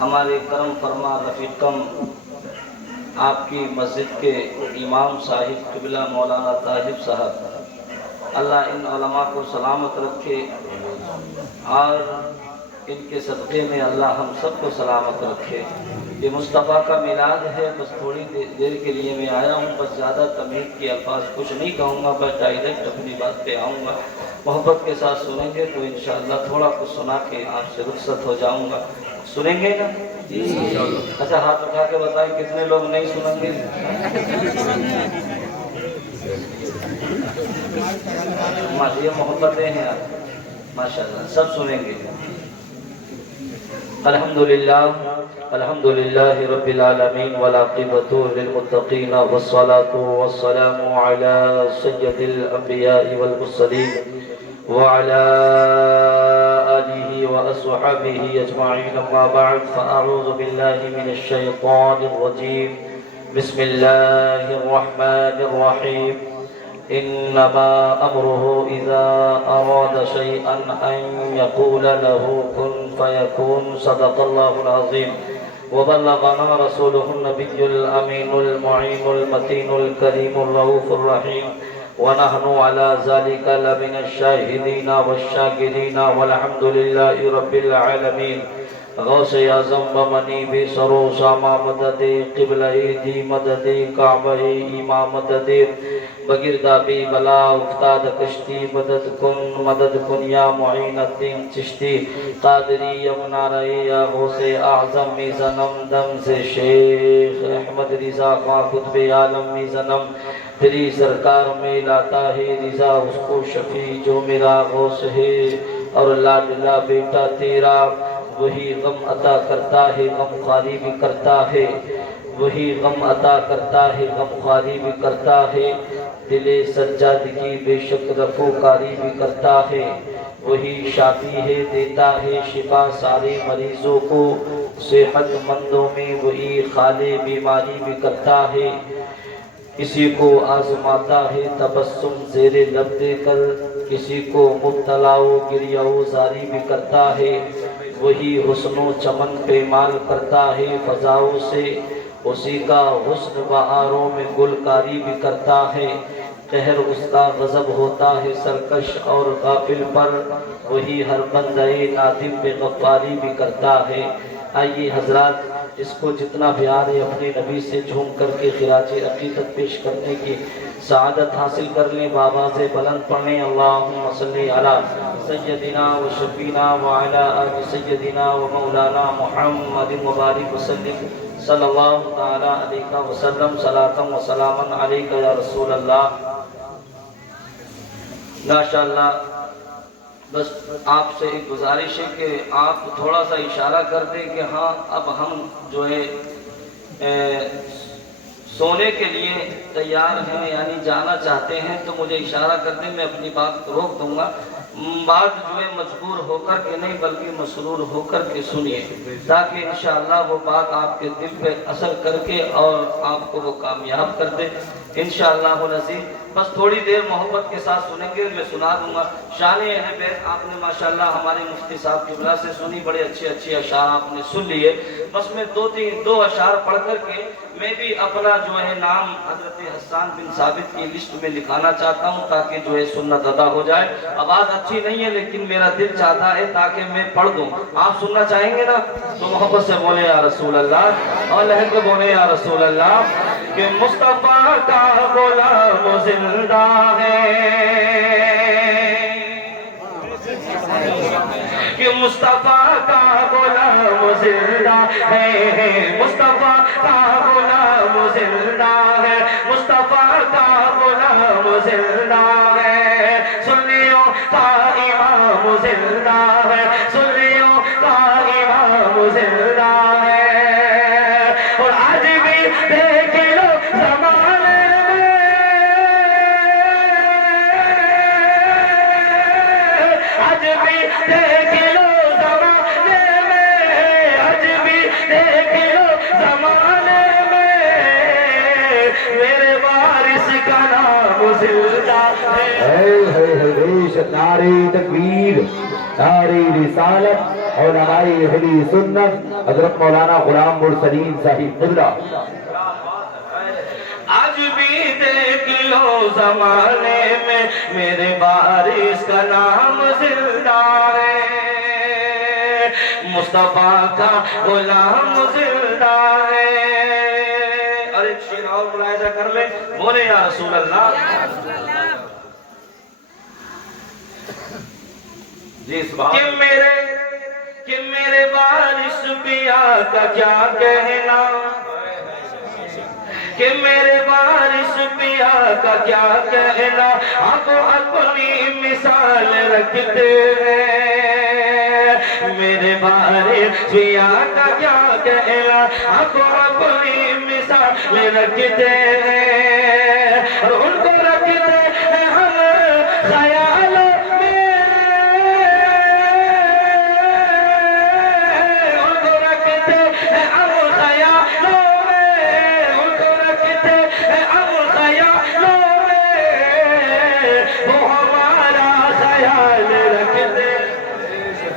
ہمارے کرم فرما رفیقم آپ کی مسجد کے امام صاحب قبلہ مولانا طاہر صاحب، اللہ ان علماء کو سلامت رکھے اور ان کے صدقے میں اللہ ہم سب کو سلامت رکھے۔ یہ مصطفیٰ کا میلاد ہے، بس تھوڑی دیر کے لیے میں آیا ہوں، بس زیادہ تمہید کے الفاظ کچھ نہیں کہوں گا، بس ڈائریکٹ اپنی بات پہ آؤں گا۔ محبت کے ساتھ سنیں گے تو انشاءاللہ تھوڑا کچھ سنا کے آپ سے رخصت ہو جاؤں گا۔ سنیں گے نا؟ اچھا ہاتھ اٹھا کے بتائیں کتنے لوگ نہیں سنیں گے؟ یہ محبتیں ہیں ماشاءاللہ، سب سنیں گے۔ الحمدللہ رب العالمین والعاقبۃ للمتقین والصلاة والسلام علی سید الانبیاء والمرسلین وعلى آلہ واصحابہ اجمعین، اما بعد فاعوذ باللہ من الشیطان الرجیم، بسم اللہ الرحمن الرحیم۔ انما امره اذا اراد شيئا ان يقول له كن فيكون، صدق الله العظيم وبلغنا رسوله النبي الامين المعين المتين الكريم الرؤوف الرحيم، ونحن على ذلك لمن الشاهدين والشاكرين والحمد لله رب العالمين۔ غوث اعظم بمنی بے سرو شامہ مدد قبلہ دی مدد کعبہ ایمہ مدد بگردابی بلا افتاد کشتی مدد کن یا معین الدین چشتی قادری یمنارہ یا غوث اعظم میزنم دم سے شیخ احمد رضا خواہ قطب عالم میزنم، تیری سرکار میں لاتا ہے رضا اس کو شفیع جو میرا غوث ہے، اور لاڈلا بیٹا تیرا وہی غم عطا کرتا ہے غم خواری بھی کرتا ہے، وہی غم عطا کرتا ہے غم خواری بھی کرتا ہے، دل سجادگی بے شک رفع کاری بھی کرتا ہے، وہی شافی ہے دیتا ہے شفا سارے مریضوں کو، صحت مندوں میں وہی خالے بیماری بھی کرتا ہے، کسی کو آزماتا ہے تبسم زیر لب دے کر، کسی کو مبتلا و گریہ و زاری بھی کرتا ہے، وہی حسن و چمن پیمال کرتا ہے فضاؤں سے، اسی کا حسن بہاروں میں گلکاری بھی کرتا ہے، قہر اس کا غضب ہوتا ہے سرکش اور غافل پر، وہی ہر بندے نادم پہ غفاری بھی کرتا ہے۔ آئیے حضرات اس کو جتنا پیار ہے اپنے نبی سے جھوم کر کے خراج عقیدت پیش کرنے کی سعادت حاصل کر لیں، بآواز بلند پڑھیں اللہم صلی علی سیدنا و شفینا وعلی آل سیدنا و مولانا محمد مبارک وسلم، صلی اللہ تعالی علیہ وسلم، صلاۃ و سلاما علیک یا رسول اللہ۔ ماشاءاللہ بس آپ سے ایک گزارش ہے کہ آپ تھوڑا سا اشارہ کر دیں کہ ہاں اب ہم جو ہے سونے کے لیے تیار ہیں، یعنی جانا چاہتے ہیں، تو مجھے اشارہ کر دیں، میں اپنی بات کو روک دوں گا، بات جو ہے مجبور ہو کر کے نہیں بلکہ مسرور ہو کر کے سنیے، تاکہ انشاءاللہ وہ بات آپ کے دل پہ اثر کر کے اور آپ کو وہ کامیاب کر دے انشاءاللہ العزیز۔ بس تھوڑی دیر محبت کے ساتھ سنیں گے، میں سنا دوں گا شان اہل بیت۔ آپ نے ماشاءاللہ ہمارے مفتی صاحب قبلہ سے سنی، بڑے اچھے اشعار آپ نے سن لیے، بس میں دو اشعار پڑھ کر کے میں بھی اپنا جو ہے نام حضرت حسان بن ثابت کی لسٹ میں لکھانا چاہتا ہوں، تاکہ جو ہے سنت ادا ہو جائے۔ آواز اچھی نہیں ہے لیکن میرا دل چاہتا ہے تاکہ میں پڑھ دوں۔ آپ سننا چاہیں گے نا تو محبت سے بولے یا رسول اللہ، اور لہر کے بولے یا رسول اللہ، کہ مصطفیٰ کا غلام زندہ ہے، کہ مصطفیٰ کا غلام زندہ ہے، مصطفیٰ کا غلام زندہ ہے، مصطفیٰ کا غلام زندہ ہے، سنیوں کا امام زندہ ہے، سنیوں کا امام زندہ ہے، اور آج بھی دیکھ لو زمانے میں، آج بھی دیکھ لو زمانے میں، آج بھی دیکھ لو زمانے میں، میرے وارث کا نام زندہ ہے۔ نعرہ تکبیر، نعرہ رسالت، علماء اہل سنت حضرت مولانا غلام مرسلین صاحب قبلہ۔ آج بھی دیکھ لو زمانے میں میرے بارش کا نام زندہ ہے، مصطفیٰ کا غلام زندہ ہے۔ اور ایک شعر اور ملاحظہ کر لیں، بولے یا رسول اللہ۔ جی سبحان کہ میرے بارش پیا کا کیا کہنا، کہ میرے بارش پیا کا کیا کہنا، اب اپنی مثال رکھتے ہیں۔ میرے بارش پیا کا کیا کہنا، اب اپنی مثال رکھتے ہیں، اور ان کو رکھتے ہیں ہم خیالوں میں، ان کو رکھتے ہیں ہم خیالوں میں، ان کو رکھتے ہیں ہم خیالوں میں، وہ ہمارا خیال رکھتے ہیں،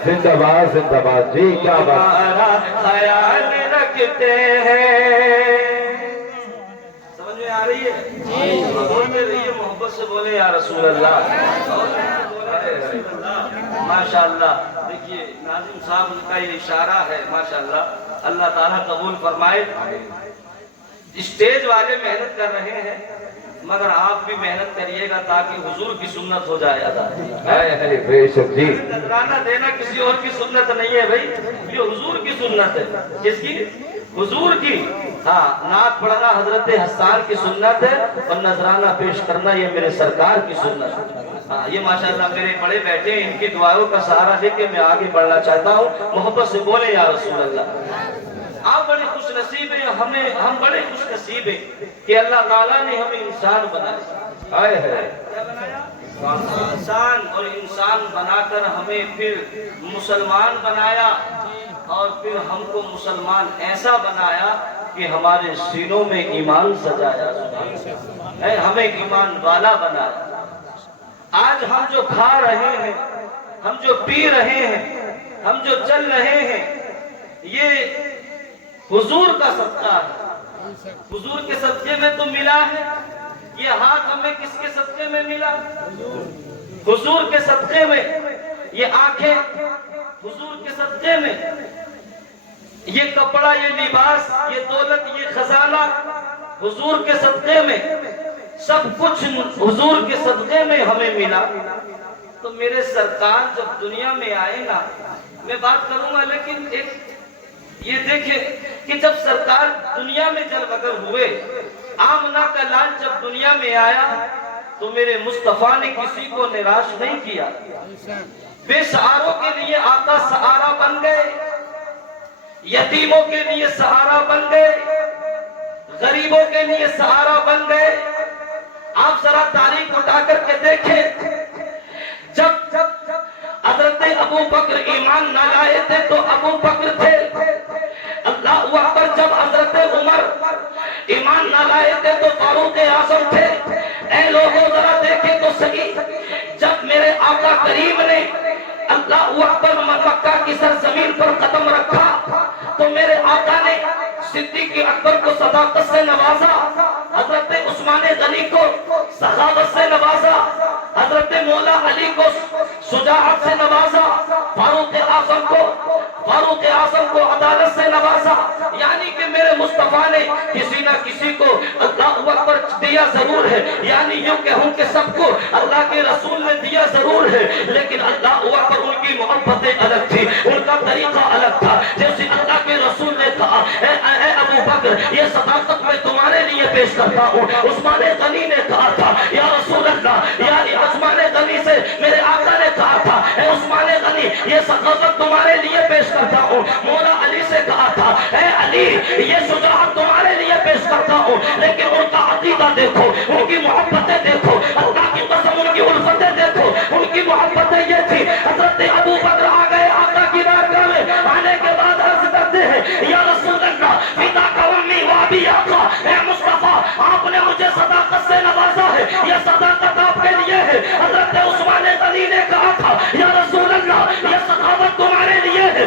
زندہ باد زندہ باد جی کیا بات، ہمارا خیال رکھتے ہیں۔ سمجھ میں آ رہی ہے؟ بولتے رہیے، محبت سے بولے یا رسول اللہ۔ ماشاءاللہ، دیکھیے ناظم صاحب ان کا یہ اشارہ ہے، ماشاءاللہ اللہ تعالیٰ قبول فرمائے۔ اسٹیج والے محنت کر رہے ہیں، مگر آپ بھی محنت کریے گا تاکہ حضور کی سنت ہو جائے ادا۔ بے شک جی، نذرانہ دینا کسی اور کی سنت نہیں ہے بھائی، یہ حضور کی سنت ہے۔ کس کی؟ حضور کی۔ ہاں، نعت پڑھنا حضرت حسان کی سنت ہے، اور نذرانہ پیش کرنا یہ میرے سرکار کی سنت ہے۔ ہاں، یہ ماشاءاللہ میرے بڑے بیٹھے ہیں، ان کی دعاؤں کا سہارا لے کے میں آگے بڑھنا چاہتا ہوں۔ محبت سے بولے یا رسول اللہ۔ آپ بڑے خوش نصیب ہیں، ہم بڑے خوش نصیب ہیں کہ اللہ تعالیٰ نے ہمیں انسان بنایا۔ آئے ہے کیا بنایا؟ انسان، اور انسان بنا کر ہمیں پھر مسلمان بنایا، اور پھر ہم کو مسلمان ایسا بنایا کہ ہمارے سینوں میں ایمان سجایا، ہمیں ایمان والا بنایا۔ آج ہم جو کھا رہے ہیں، ہم جو پی رہے ہیں، ہم جو چل رہے ہیں، یہ حضور کا صدقہ ہے۔ حضور کے صدقے میں تو ملا ہے۔ یہ ہاتھ ہمیں کس کے صدقے میں ملا؟ حضور کے صدقے میں۔ یہ آنکھیں حضور کے صدقے میں۔ یہ کپڑا، یہ لباس، یہ دولت، یہ خزانہ حضور کے صدقے میں۔ سب کچھ حضور کے صدقے میں ہمیں ملا۔ تو میرے سرکار جب دنیا میں آئے نا، میں بات کروں گا، لیکن ایک یہ دیکھیں کہ جب سرکار دنیا میں جلوہ گر ہوئے، آمنہ کا لال جب دنیا میں آیا، تو میرے مصطفیٰ نے کسی کو نراش نہیں کیا۔ بے سہاروں کے لیے آقا سہارا بن گئے، یتیموں کے لیے سہارا بن گئے، غریبوں کے لیے سہارا بن گئے۔ آپ ذرا تاریخ اٹھا کر کے دیکھیں، جب حضرت ابو بکر ایمان نہ لائے تھے تو ابو بکر تھے، اللہ اکبر، جب حضرت عمر ایمان نہ لائے تھے تو فاروق اعظم تھے۔ اے لوگوں ذرا دیکھیں تو صحیح، جب میرے آقا کریم نے اللہ اکبر مکہ کی سرزمین پر قدم رکھا تو میرے آقا نے صدیق اکبر کو صداقت سے نوازا، حضرت عثمان غنی کو سخاوت سے نوازا، حضرت مولا علی کو شجاعت سے نوازا، فاروق اعظم کو عدالت سے نوازا۔ یعنی کہ میرے مصطفیٰ نے کسی نہ کسی کو اللہ اکبر دیا ضرور ہے، یعنی یوں کہوں کہ سب کو اللہ کے رسول نے دیا ضرور ہے، لیکن اللہ اکبر ان کی محبتیں الگ تھی، ان کا طریقہ الگ تھا۔ جیسے اللہ کے رسول نے کہا، اے ابو بکر، یہ صداقت میں تمہارے لیے پیش کرتا ہوں۔ عثمان غنی نے کہا تھا، یا رسول اللہ، یعنی عثمان غنی سے میرے آقا نے کہا تھا، اے عثمان غنی، یہ صداقت تمہارے لیے پیش کرتا ہوں۔ مولا علی سے کہا تھا، اے علی، یہ شجاعت تمہارے لیے پیش کرتا ہوں۔ لیکن ان کا عقیدہ دیکھو، ان کی محبتیں دیکھو، اللہ کی قسم ان کی الفتیں دیکھو، ان کی محبتیں یہ تھی۔ حضرت ابو بکر آ گئے آقا کی بارگاہ میں، آنے کے بعد عرض کرتے ہیں، یا رسول اللہ، فداک امی و ابی آقا، اے مصطفیٰ، آپ نے مجھے صداقت سے نوازا ہے، یہ صداقت آپ کے لیے ہے۔ حضرت عثمان غنی نے کہا تھا، یا رسول اللہ، یہ سخاوت تمہارے لیے ہے۔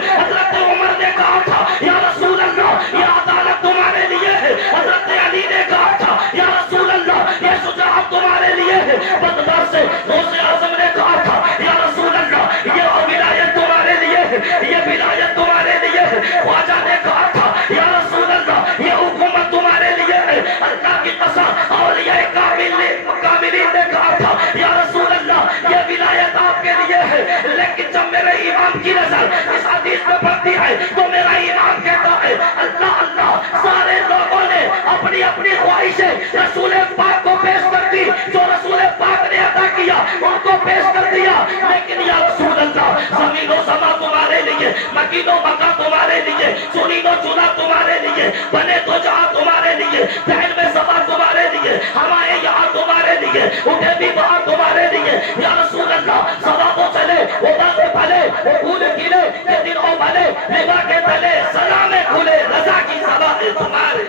اس حدیث میں پڑھتی ہے تو میرا ایمان کہتا ہے اللہ اللہ، سارے لوگوں نے اپنی اپنی خواہشیں رسول پاک کو پیش کر دی، جو رسول پاک نے عطا کیا ان کو پیش کر دیا، لیکن یا رسول اللہ زمین و سما تمہارے لیے، مکین و مکہ تمہارے لیے، چنین و چنا تمہارے لیے، بنے تو جہاں تمہارے لیے، پہل میں سبا تمہارے لیے، ہمارے یہاں تمہارے لیے، اٹھے بھی وہاں تمہارے لیے، یا رسول اللہ سبا تو چلے وہ باتیں پھلے وہ پھول کھلے یہ دن او بھلے لبا کے تلے سلام کھلے رضا کی سبا تمہارے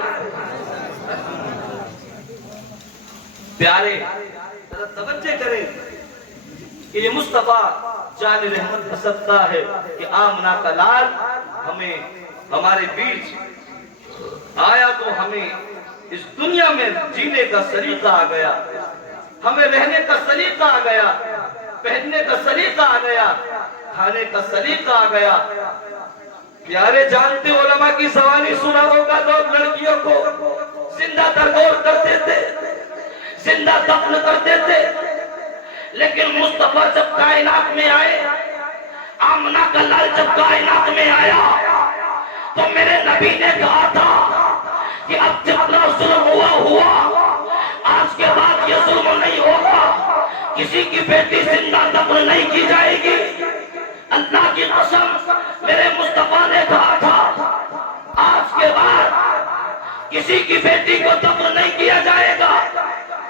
پیارے۔ توجہ کریں کہ یہ مصطفیٰ جان رحمت کا صدقہ ہے کہ آمنہ کا لال ہمیں ہمارے بیچ آیا تو ہمیں اس دنیا میں جینے کا سلیقہ آ گیا، ہمیں رہنے کا سلیقہ آ گیا، پہننے کا سلیقہ آ گیا، کھانے کا سلیقہ آ گیا۔ پیارے جانتے علماء کی سوانی سنا ہوگا، لوگ لڑکیوں کو زندہ درگور کرتے تھے، زندہ دفن کرتے تھے، لیکن مصطفیٰ جب کائنات میں آئے، آمنہ کا لال جب کائنات میں آیا تو میرے نبی نے کہا تھا کہ اب جتنا ظلم ہوا آج کے بعد یہ ظلم نہیں ہوگا، کسی کی بیٹی زندہ دفن نہیں کی جائے گی۔ اللہ کی قسم میرے مصطفیٰ نے کہا تھا آج کے بعد کسی کی بیٹی کو دفن نہیں کیا جائے گا۔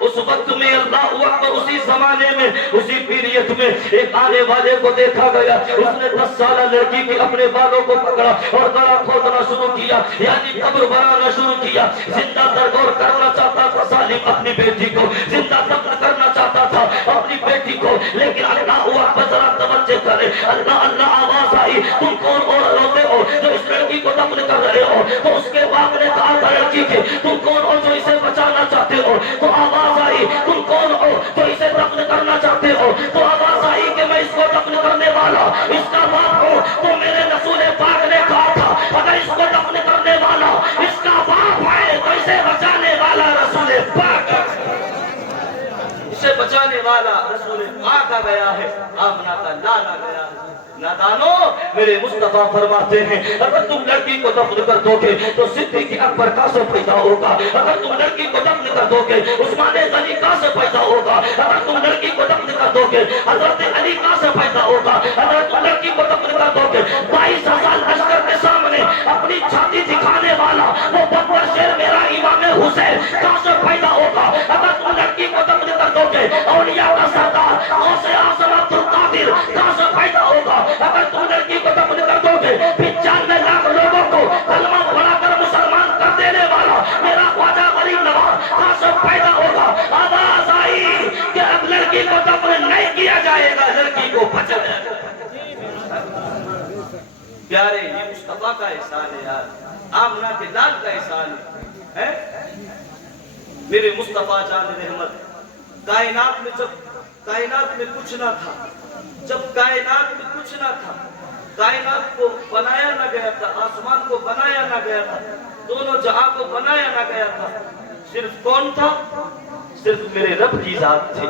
اس وقت میں اللہ اکبر، اسی زمانے میں اسی پیریت میں ایک آنے والے کو دیکھا گیا، اس نے 10 سالہ لڑکی کے اپنے بالوں کو پکڑا اور گڑا کھودنا شروع کیا، یعنی قبر بنانا شروع کیا۔ زندہ درگور کرنا چاہتا تھا سالم اپنی بیٹی کو، زندہ دفن کرنا چاہتا تھا اپنی بیٹی کو، لیکن اللہ اکبر ذرا توجہ کرے، اللہ اللہ آواز آئی، تم کون اور روتے ہو جو اس لڑکی کو دفن کر رہے ہو؟ تو اس کے باپ نے کہا تھا لڑکی کے، تم کون ہو جو اسے بچانا چاہتے ہو؟ تو آواز آئی، تم کون ہو جو اسے دفن کرنا چاہتے ہو؟ تو آواز آئی کہ میں اس کو دفن کرنے والا اس کا باپ ہوں۔ تو میرے رسول پاک نے کہا تھا اگر اس کو دفن کرنے والا اس کا باپ ہے تو اسے بچانے والا رسول پاک ہے، اسے بچانے والا رسول پاک آ گیا ہے، آمنہ کا لال آ گیا ہے۔ نادانو میرے مصطفیٰ فرماتے ہیں اگر تم لڑکی کو دفن کر دو گے تو صدیق اکبر کہاں سے پیدا ہوگا؟ اگر تم لڑکی کو دفن کر دو گے عثمان غنی کہاں سے پیدا ہوگا؟ اگر تم لڑکی کو دفن کر دو گے حضرت علی کہاں سے پیدا ہوگا؟ اگر تم لڑکی کو دفن کر دو گے 22,000 لشکر کے سامنے اپنی چھاتی دکھانے والا وہ بابر شیر میرا امام حسین کہاں سے پیدا ہوگا؟ اگر تم لڑکی کو دفن کر دو گے اولیاء کا سردار غوث اعظم عبد القادر کہاں سے پیدا ہوگا؟ اگر تم لڑکی کو دفن کر دو گے 95 لاکھ لوگوں کو کلمہ پڑھا کر مسلمان کر دینے والا میرا خواجہ غریب نواز کہاں سے پیدا ہوگا؟ آواز آئی کہ اب لڑکی کو دفن نہیں کیا جائے گا، لڑکی کو بچایا جائے گا۔ پیارے یہ مصطفیٰ کا احسان ہے یار، آمنہ کے لال کا احسان ہے۔ میرے مصطفیٰ جان رحمت کائنات میں جب کائنات میں کچھ نہ تھا، جب کائنات میں کچھ نہ تھا، کائنات کو بنایا نہ گیا تھا، آسمان کو بنایا نہ گیا تھا، دونوں جہاں کو بنایا نہ گیا تھا، صرف کون تھا؟ صرف میرے رب کی ذات تھی۔